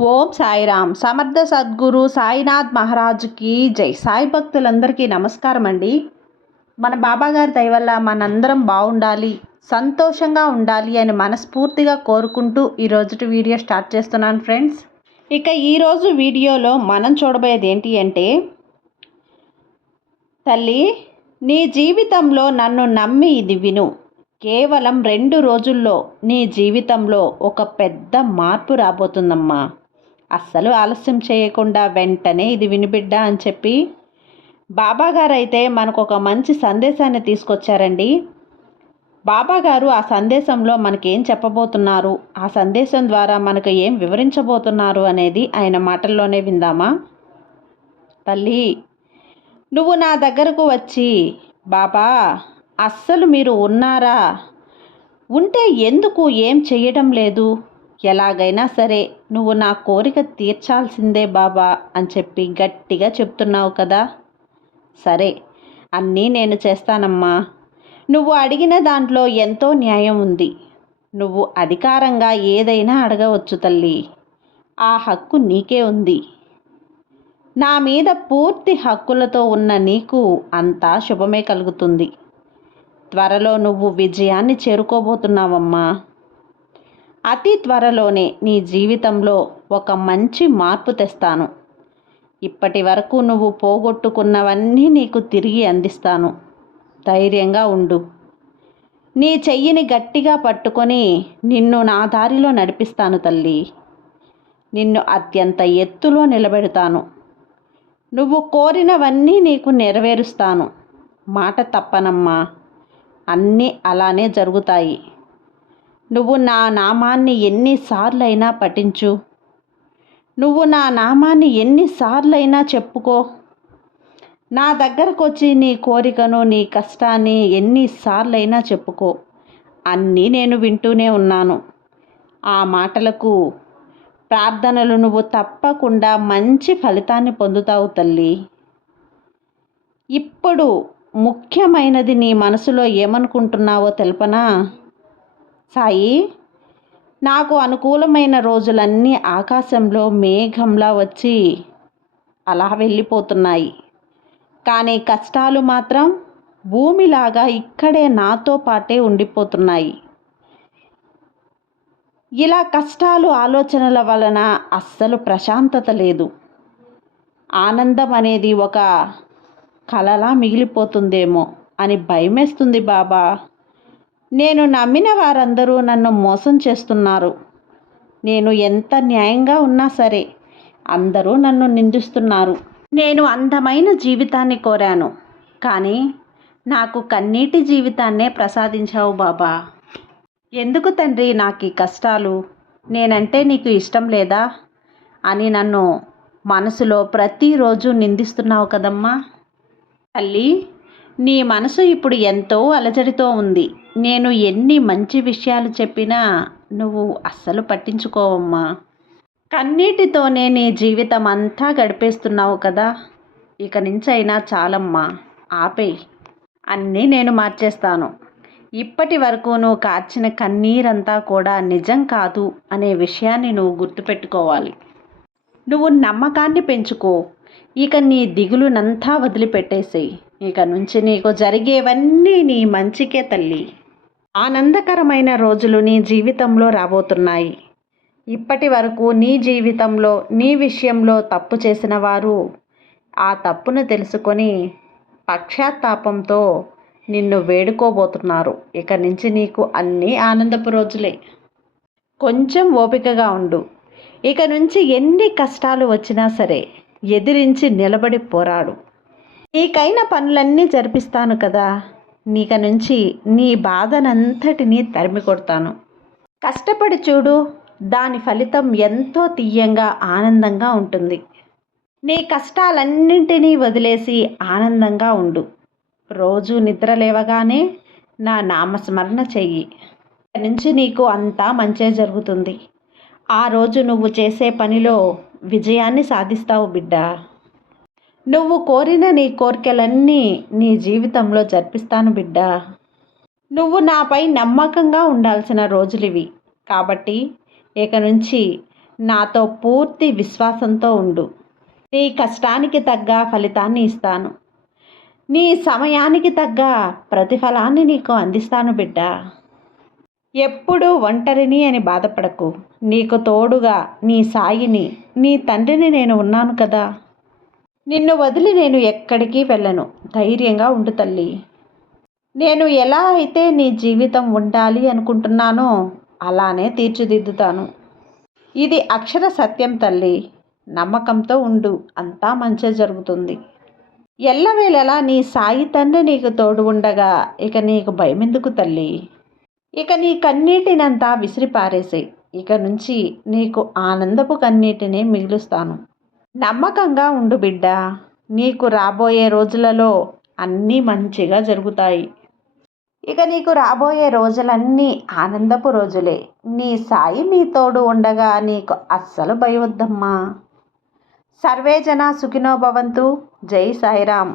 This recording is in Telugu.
ఓం సాయిరామ్. సమర్థ సద్గురు సాయినాథ్ మహారాజుకి జై. సాయి భక్తులందరికీ నమస్కారం అండి. మన బాబాగారి దయ వల్ల మనందరం బాగుండాలి సంతోషంగా ఉండాలి అని మనస్ఫూర్తిగా కోరుకుంటూ ఈరోజు వీడియో స్టార్ట్ చేస్తున్నాను ఫ్రెండ్స్. ఇక ఈరోజు వీడియోలో మనం చూడబోయేది ఏంటి అంటే తల్లి నీ జీవితంలో నన్ను నమ్మి ఇది విను. కేవలం రెండు రోజుల్లో నీ జీవితంలో ఒక పెద్ద మార్పు రాబోతుందమ్మా. అస్సలు ఆలస్యం చేయకుండా వెంటనే ఇది వినిబిడ్డ అని చెప్పి బాబాగారు అయితే మనకు ఒక మంచి సందేశాన్ని తీసుకొచ్చారండి. బాబాగారు ఆ సందేశంలో మనకేం చెప్పబోతున్నారు? ఆ సందేశం ద్వారా మనకు ఏం వివరించబోతున్నారు అనేది ఆయన మాటల్లోనే విందామా? తల్లి నువ్వు నా దగ్గరకు వచ్చి బాబా అస్సలు మీరు ఉన్నారా? ఉంటే ఎందుకు ఏం చేయడం లేదు? ఎలాగైనా సరే నువ్వు నా కోరిక తీర్చాల్సిందే బాబా అని చెప్పి గట్టిగా చెప్తున్నావు కదా. సరే అన్నీ నేను చేస్తానమ్మా. నువ్వు అడిగిన దాంట్లో ఎంతో న్యాయం ఉంది. నువ్వు అధికారంగా ఏదైనా అడగవచ్చు తల్లి. ఆ హక్కు నీకే ఉంది. నా మీద పూర్తి హక్కులతో ఉన్న నీకు అంతా శుభమే కలుగుతుంది. త్వరలో నువ్వు విజయాన్ని చేరుకోబోతున్నావమ్మా. అతి త్వరలోనే నీ జీవితంలో ఒక మంచి మార్పు తెస్తాను. ఇప్పటి వరకు నువ్వు పోగొట్టుకున్నవన్నీ నీకు తిరిగి అందిస్తాను. ధైర్యంగా ఉండు. నీ చెయ్యిని గట్టిగా పట్టుకొని నిన్ను నా దారిలో నడిపిస్తాను తల్లి. నిన్ను అత్యంత ఎత్తులో నిలబెడతాను. నువ్వు కోరినవన్నీ నీకు నెరవేరుస్తాను. మాట తప్పనమ్మా. అన్నీ అలానే జరుగుతాయి. నువ్వు నా నామాన్ని ఎన్నిసార్లైనా పఠించు. నువ్వు నా నామాన్ని ఎన్నిసార్లైనా చెప్పుకో. నా దగ్గరకు వచ్చి నీ కోరికను నీ కష్టాన్ని ఎన్నిసార్లైనా చెప్పుకో. అన్నీ నేను వింటూనే ఉన్నాను. ఆ మాటలకు ప్రార్థనలు నువ్వు తప్పకుండా మంచి ఫలితాన్ని పొందుతావు తల్లి. ఇప్పుడు ముఖ్యమైనది నీ మనసులో ఏమనుకుంటున్నావో తెలుపనా? సాయి నాకు అనుకూలమైన రోజులన్నీ ఆకాశంలో మేఘంలా వచ్చి అలా వెళ్ళిపోతున్నాయి. కానీ కష్టాలు మాత్రం భూమిలాగా ఇక్కడే నాతో పాటే ఉండిపోతున్నాయి. ఇలా కష్టాలు ఆలోచనల వలన అస్సలు ప్రశాంతత లేదు. ఆనందం అనేది ఒక కలలా మిగిలిపోతుందేమో అని భయమేస్తుంది బాబా. నేను నమ్మిన వారందరూ నన్ను మోసం చేస్తున్నారు. నేను ఎంత న్యాయంగా ఉన్నా సరే అందరూ నన్ను నిందిస్తున్నారు. నేను అందమైన జీవితాన్ని కోరాను. కానీ నాకు కన్నీటి జీవితాన్నే ప్రసాదించావు బాబా. ఎందుకు తండ్రి నాకు ఈ కష్టాలు? నేనంటే నీకు ఇష్టం లేదా? అని నన్ను మనసులో ప్రతిరోజు నిందిస్తున్నావు కదమ్మా. తల్లి నీ మనసు ఇప్పుడు ఎంతో అలజడితో ఉంది. నేను ఎన్ని మంచి విషయాలు చెప్పినా నువ్వు అస్సలు పట్టించుకోవమ్మా. కన్నీటితోనే నీ జీవితం అంతా గడిపేస్తున్నావు కదా. ఇక నుంచైనా చాలమ్మా. ఆపేయి అన్నీ నేను మార్చేస్తాను. ఇప్పటి వరకు నువ్వు కార్చిన కన్నీరంతా కూడా నిజం కాదు అనే విషయాన్ని నువ్వు గుర్తుపెట్టుకోవాలి. నువ్వు నమ్మకాన్ని పెంచుకో. ఇక నీ దిగులునంతా వదిలిపెట్టేసేయి. ఇక నుంచి నీకు జరిగేవన్నీ నీ మంచికే తల్లి. ఆనందకరమైన రోజులు నీ జీవితంలో రాబోతున్నాయి. ఇప్పటి వరకు నీ జీవితంలో నీ విషయంలో తప్పు చేసిన వారు ఆ తప్పును తెలుసుకొని పక్షాత్తాపంతో నిన్ను వేడుకోబోతున్నారు. ఇక నుంచి నీకు అన్నీ ఆనందపు రోజులే. కొంచెం ఓపికగా ఉండు. ఇక నుంచి ఎన్ని కష్టాలు వచ్చినా సరే ఎదిరించి నిలబడి పోరాడు. నీకైన పనులన్నీ జరిపిస్తాను కదా. నీక నుంచి నీ బాధనంతటినీ తరిమి కొడతాను. కష్టపడి చూడు దాని ఫలితం ఎంతో తీయంగా ఆనందంగా ఉంటుంది. నీ కష్టాలన్నింటినీ వదిలేసి ఆనందంగా ఉండు. రోజు నిద్ర లేవగానే నా నామస్మరణ చెయ్యి. నుంచి నీకు అంతా మంచే జరుగుతుంది. ఆ రోజు నువ్వు చేసే పనిలో విజయాన్ని సాధిస్తావు బిడ్డ. నువ్వు కోరిన నీ కోరికలన్నీ నీ జీవితంలో జరిపిస్తాను బిడ్డ. నువ్వు నాపై నమ్మకంగా ఉండాల్సిన రోజులివి. కాబట్టి ఇక నుంచి నాతో పూర్తి విశ్వాసంతో ఉండు. నీ కష్టానికి తగ్గ ఫలితాన్ని ఇస్తాను. నీ సమయానికి తగ్గ ప్రతిఫలాన్ని నీకు అందిస్తాను బిడ్డ. ఎప్పుడు ఒంటరిని అని బాధపడకు. నీకు తోడుగా నీ సాయిని నీ తండ్రిని నేను ఉన్నాను కదా. నిన్ను వదిలి నేను ఎక్కడికి వెళ్ళను. ధైర్యంగా ఉండు తల్లి. నేను ఎలా అయితే నీ జీవితం ఉండాలి అనుకుంటున్నానో అలానే తీర్చిదిద్దుతాను. ఇది అక్షర సత్యం తల్లి. నమ్మకంతో ఉండు. అంతా మంచి జరుగుతుంది. ఎల్లవేళలా నీ సాయి తండ్రి నీకు తోడు ఉండగా ఇక నీకు భయమెందుకు తల్లి? ఇక నీ కన్నీటినంతా విసిరిపారేసాయి. ఇక నుంచి నీకు ఆనందపు కన్నీటిని మిగులుస్తాను. నమ్మకంగా ఉండు బిడ్డ. నీకు రాబోయే రోజులలో అన్నీ మంచిగా జరుగుతాయి. ఇక నీకు రాబోయే రోజులన్నీ ఆనందపు రోజులే. నీ సాయి నీ తోడు ఉండగా నీకు అస్సలు భయవద్దమ్మా. సర్వేజన సుఖినోభవంతు సుఖినో భవంతు. జై సాయిరామ్.